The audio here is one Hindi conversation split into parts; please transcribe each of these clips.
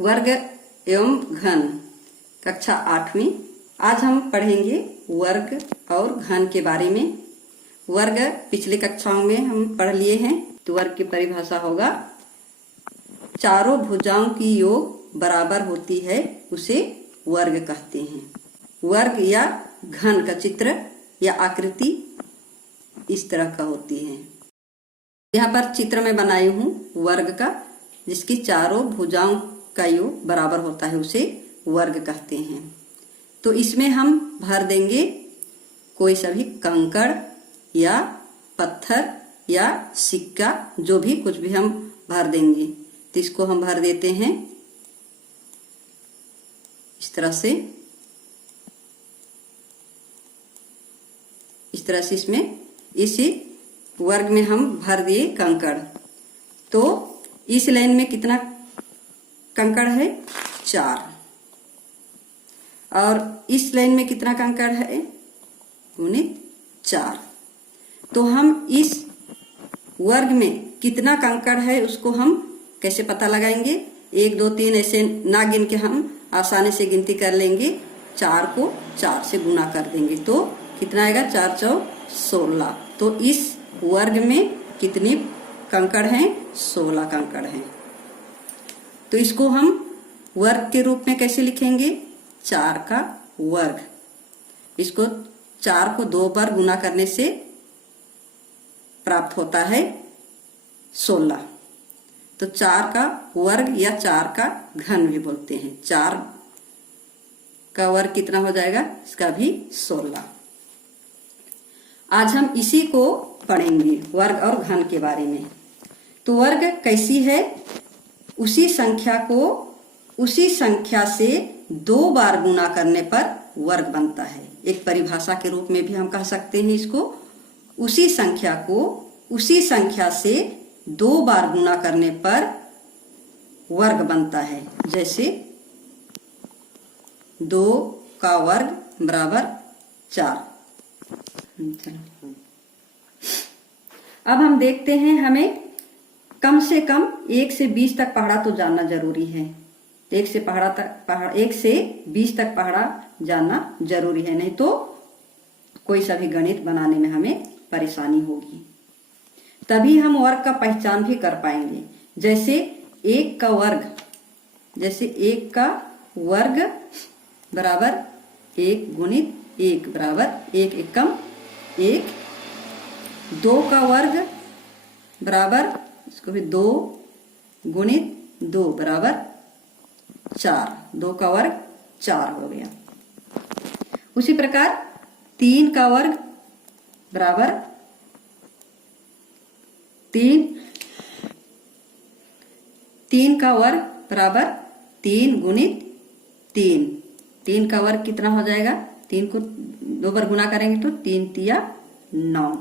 वर्ग एवं घन कक्षा 8वीं। आज हम पढ़ेंगे वर्ग और घन के बारे में। वर्ग पिछली कक्षाओं में हम पढ़ लिए हैं। तो वर्ग की परिभाषा होगा चारों भुजाओं की योग बराबर होती है, उसे वर्ग कहते हैं। वर्ग या घन का चित्र या आकृति इस तरह का होती है। यहाँ पर चित्र में बनाई हूँ वर्ग का, जिसकी चारों भुजाओं का योग बराबर होता है, उसे वर्ग कहते हैं। तो इसमें हम भर देंगे कोई सभी कंकड़ या पत्थर या सिक्का, जो भी कुछ भी हम भर देंगे। तो इसको हम भर देते हैं इस तरह से। इस तरह से इसमें इसी वर्ग में हम भर दिए कंकड़। तो इस लाइन में कितना कंकड़ है? 4। और इस लाइन में कितना कंकड़ है? 4। तो हम इस वर्ग में कितना कंकड़ है उसको हम कैसे पता लगाएंगे? 1 2 3 ऐसे ना गिन के हम आसानी से गिनती कर लेंगे। 4 को 4 से गुना कर देंगे तो कितना आएगा? 4 4 16। तो इस वर्ग में कितनी कंकड़ हैं? 16 कंकड़ हैं। तो इसको हम वर्ग के रूप में कैसे लिखेंगे? 4 का वर्ग। इसको 4 को 2 बार गुना करने से प्राप्त होता है 16। तो 4 का वर्ग या 4 का घन भी बोलते हैं। 4 का वर्ग कितना हो जाएगा? इसका भी 16। आज हम इसी को पढ़ेंगे, वर्ग और घन के बारे में। तो वर्ग कैसी है? उसी संख्या को उसी संख्या से 2 बार गुना करने पर वर्ग बनता है। एक परिभाषा के रूप में भी हम कह सकते हैं इसको। उसी संख्या को उसी संख्या से 2 बार गुना करने पर वर्ग बनता है। जैसे 2 का वर्ग बराबर 4। अब हम देखते हैं, हमें कम से कम 1 से 20 तक पहाड़ा तो जानना जरूरी है। 1 से 20 तक पहाड़ा जानना जरूरी है, नहीं तो कोई सा भी गणित बनाने में हमें परेशानी होगी। तभी हम वर्ग का पहचान भी कर पाएंगे। जैसे 1 का वर्ग बराबर 1 गुणित 1 बराबर 1 एकम 1। 2 का वर्ग बराबर, इसको भी 2 गुणित 2 बराबर 4। 2 का वर्ग 4 हो गया। उसी प्रकार 3 का वर्ग बराबर 3 का वर्ग बराबर 3 गुणित 3। 3 का वर्ग कितना हो जाएगा? 3 को 2 बार गुना करेंगे तो 3 तिया 9।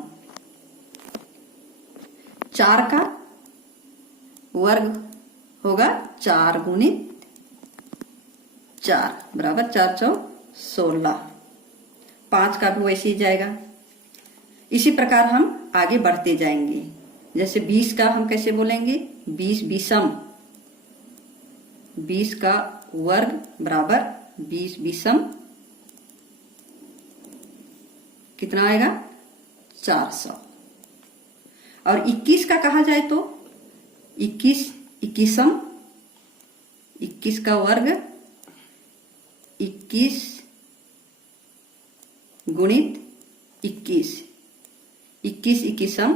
4 का वर्ग होगा 4 गुणित 4 बराबर 4 4 16। 5 का भी वैसे ही जाएगा। इसी प्रकार हम आगे बढ़ते जाएंगे। जैसे 20 का हम कैसे बोलेंगे? 20 बीसम। 20 का वर्ग बराबर 20 बीसम कितना आएगा? 400। और 21 का कहा जाए तो 21 इक्कीसम। 21 का वर्ग 21 गुणित 21। 21 इक्कीसम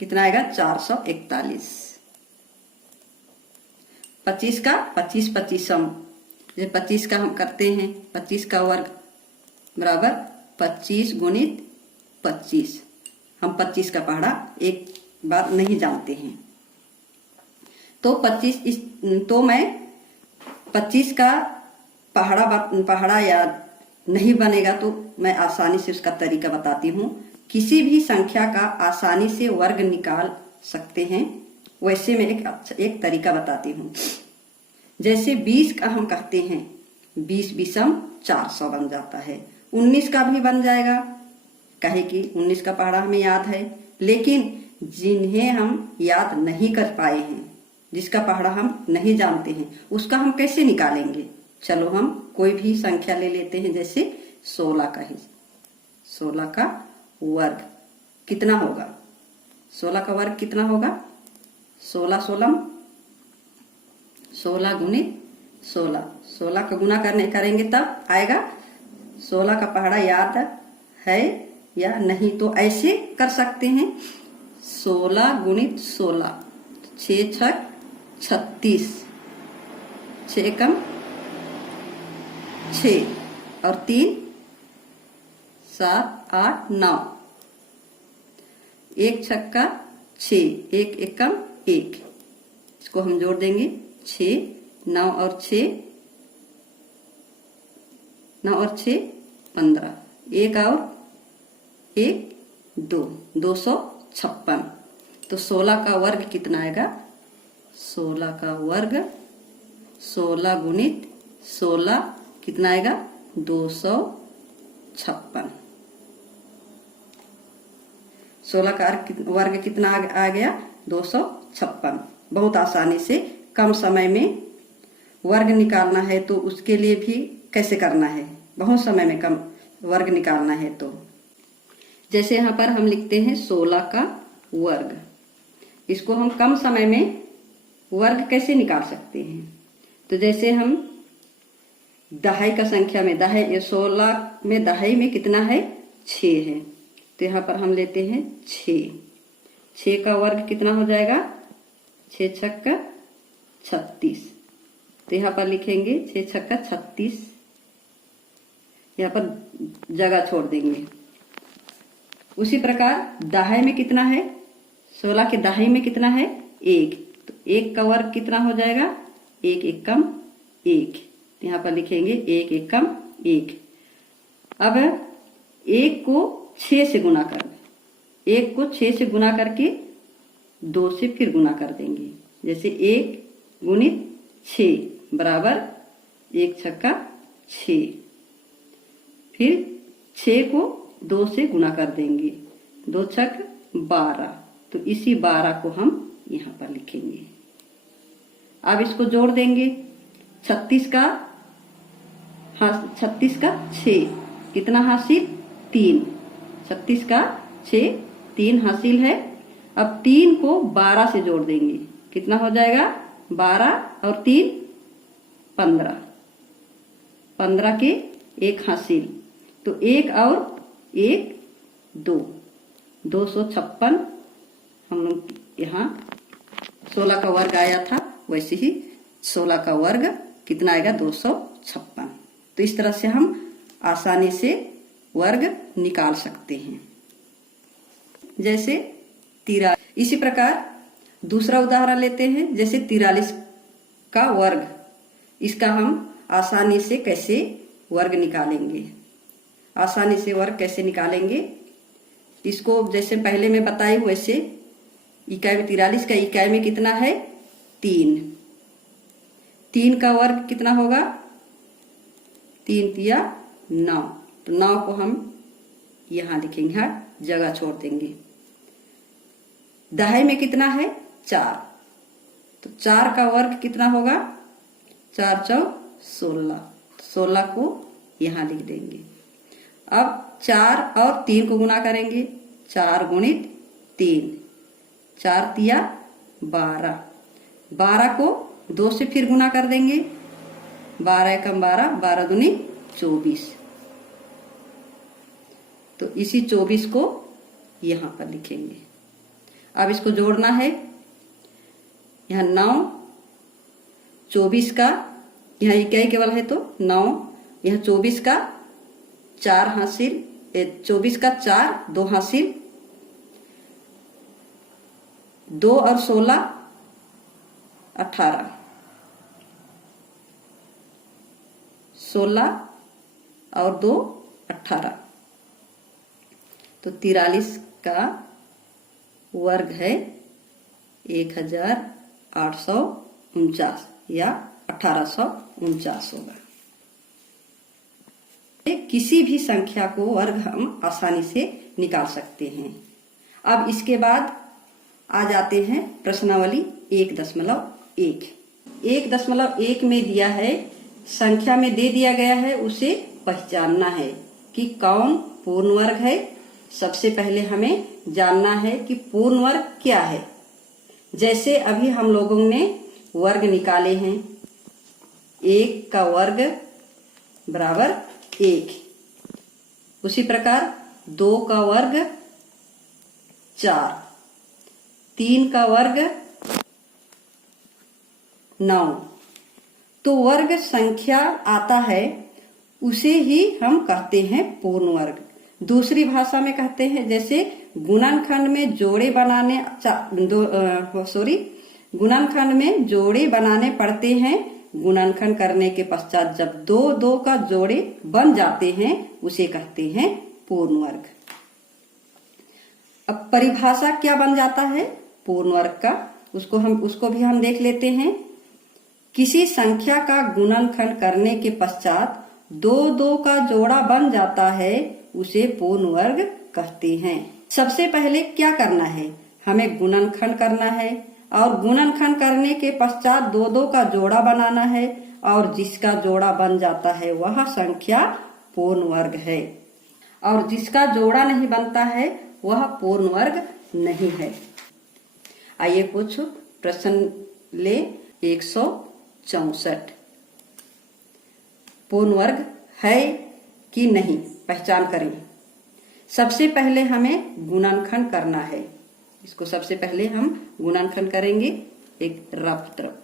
कितना आएगा? 441। 25 का 25 पच्चीसम। जैसे 25 का हम करते हैं, 25 का वर्ग बराबर 25 गुणित 25। हम 25 का पहाड़ा एक बात नहीं जानते हैं, तो मैं 25 का पहाड़ा याद नहीं बनेगा तो मैं आसानी से उसका तरीका बताती हूँ। किसी भी संख्या का आसानी से वर्ग निकाल सकते हैं, वैसे मैं एक तरीका बताती हूँ। जैसे 20 का हम कहते हैं, 20 बीसम 400 बन जाता है। 19 का भी बन जाएगा, काहे कि 19 का पहाड़ा हमें याद है। लेकिन जिन्हें हम याद नहीं कर पाए हैं, जिसका पहाड़ा हम नहीं जानते हैं, उसका हम कैसे निकालेंगे। चलो हम कोई भी संख्या ले लेते हैं, जैसे 16 का ही 16 का वर्ग कितना होगा। 16 का वर्ग कितना होगा। 16 16 16 गुणित 16, 16 का गुना करेंगे तब आएगा। 16 का पहाड़ा याद है या नहीं, तो ऐसे कर सकते हैं। 16 गुणित 16, 6 छक 36, 6 कम 6 और 3 7 8 9, 1 छक्का 6, 1 एकम 1, इसको हम जोड़ देंगे। 6 9 और 6 9 और 6 15, 1 और 1 2, 256। तो 16 का वर्ग कितना आएगा। 16 का वर्ग 16 गुणित 16 कितना आएगा 256। 16 का वर्ग कितना आ गया 256। बहुत आसानी से कम समय में वर्ग निकालना है तो उसके लिए भी कैसे करना है, बहुत समय में कम वर्ग निकालना है तो जैसे यहाँ पर हम लिखते हैं 16 का वर्ग, इसको हम कम समय में वर्ग कैसे निकाल सकते हैं। तो जैसे हम दहाई का संख्या में 16 में दहाई में कितना है 6 है, तो यहाँ पर हम लेते हैं 6 का वर्ग कितना हो जाएगा 6 छक्का 36, तो यहाँ पर लिखेंगे 6 छक्का 36, यहाँ पर जगह छोड़ देंगे। उसी प्रकार दहाई में कितना है 16 के दहाई में कितना है 1, तो 1 का वर्ग कितना हो जाएगा 1 एकम 1, यहाँ पर लिखेंगे 1 एकम 1। अब 1 को 6 से गुना कर, 1 को 6 से गुना करके 2 से फिर गुना कर देंगे। जैसे 1 गुणित 6 बराबर 1 छक्का 6, फिर 6 को 2 से गुना कर देंगे, 2 छक 12, तो इसी 12 को हम यहाँ पर लिखेंगे। अब इसको जोड़ देंगे। 36 का 6 कितना हासिल 3, 36 का 6 3 हासिल है। अब 3 को 12 से जोड़ देंगे, कितना हो जाएगा 12 और 3 15, 15 के 1 हासिल, तो 1 और 1 2, 256। हम लोग यहाँ 16 का वर्ग आया था, वैसे ही 16 का वर्ग कितना आएगा 256। तो इस तरह से हम आसानी से वर्ग निकाल सकते हैं। जैसे 43, इसी प्रकार दूसरा उदाहरण लेते हैं, जैसे 43 का वर्ग, इसका हम आसानी से कैसे वर्ग निकालेंगे। आसानी से वर्ग कैसे निकालेंगे, इसको जैसे पहले मैं बताई वैसे इकाई में 43 का इकाई में कितना है 3, 3 का वर्ग कितना होगा 3 तिया 9, तो 9 को हम यहाँ लिखेंगे, यहाँ जगह छोड़ देंगे। दहाई में कितना है 4, तो 4 का वर्ग कितना होगा 4 चौ 16, 16 को यहाँ लिख देंगे। अब 4 और 3 को गुना करेंगे, 4 गुणित 3, 4 तिया 12, 12 को 2 से फिर गुना कर देंगे, 12 एकम 12, 12 दूनी 24, तो इसी 24 को यहाँ पर लिखेंगे। अब इसको जोड़ना है, यहाँ 9, 24 का यहाँ इकाई केवल है तो 9, यहाँ 24 का 4 हासिल, 24 का 4 2 हासिल, 2 और 16 18, 16 और 2 18, तो 43 का वर्ग है 1849 या 1849 होगा। किसी भी संख्या को वर्ग हम आसानी से निकाल सकते हैं। अब इसके बाद आ जाते हैं प्रश्नावली 1.1 1.1 में दिया है, संख्या में दे दिया गया है, उसे पहचानना है कि कौन पूर्ण वर्ग है। सबसे पहले हमें जानना है कि पूर्ण वर्ग क्या है। जैसे अभी हम लोगों ने वर्ग निकाले हैं, 1 का वर्ग बराबर 1, उसी प्रकार 2 का वर्ग 4, 3 का वर्ग 9। तो वर्ग संख्या आता है उसे ही हम कहते हैं पूर्ण वर्ग। दूसरी भाषा में कहते हैं, जैसे गुणनखंड में जोड़े बनाने गुणनखंड में जोड़े बनाने पड़ते हैं। गुणनखंड करने के पश्चात जब 2 का जोड़े बन जाते हैं उसे कहते हैं पूर्ण वर्ग। अब परिभाषा क्या बन जाता है पूर्ण वर्ग का, उसको भी हम देख लेते हैं। किसी संख्या का गुणनखंड करने के पश्चात 2 का जोड़ा बन जाता है, उसे पूर्ण वर्ग कहते हैं। सबसे पहले क्या करना है, हमें गुणनखंड करना है और गुणनखंड करने के पश्चात 2 का जोड़ा बनाना है, और जिसका जोड़ा बन जाता है वह संख्या पूर्ण वर्ग है, और जिसका जोड़ा नहीं बनता है वह पूर्ण वर्ग नहीं है। आइए कुछ प्रश्न ले। 164 पूर्ण वर्ग है कि नहीं, पहचान करें। सबसे पहले हमें गुणनखंड करना है, इसको सबसे पहले हम गुणनखंड करेंगे। एक रफ तरफ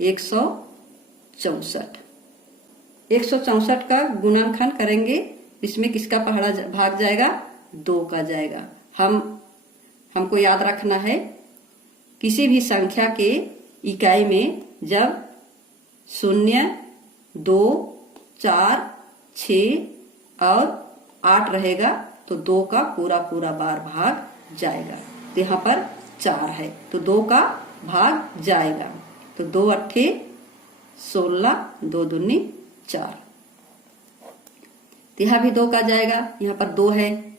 164 का गुणनखंड करेंगे, इसमें किसका पहला भाग जाएगा, 2 का जाएगा। हमको याद रखना है, किसी भी संख्या के इकाई में जब 0, 2, 4, 6 और 8 रहेगा तो 2 का पूरा बार भाग जाएगा। तो यहाँ पर 4 है तो 2 का भाग जाएगा, तो 2 अट्ठे 16, 2 दूनी 4। तो यहाँ भी 2 का जाएगा, यहाँ पर 2 है,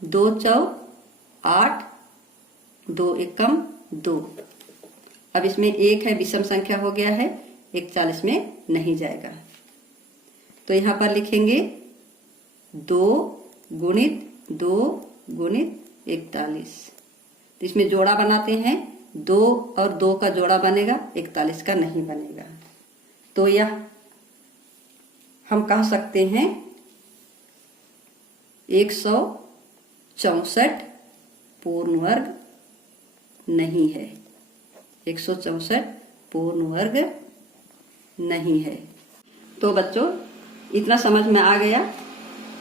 2 चौक 8, 2 एकम 2। अब इसमें 1 है, विषम संख्या हो गया है, 41 में नहीं जाएगा। तो यहाँ पर लिखेंगे 2 गुणित 2 गुणित 41। तो इसमें जोड़ा बनाते हैं, 2 और 2 का जोड़ा बनेगा, 41 का नहीं बनेगा। तो यह हम कह सकते हैं 164 पूर्ण वर्ग नहीं है। 164 पूर्ण वर्ग नहीं है। तो बच्चों इतना समझ में आ गया।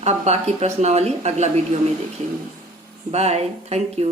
अब बाकी प्रश्नावली अगला वीडियो में देखेंगे। Bye, thank you.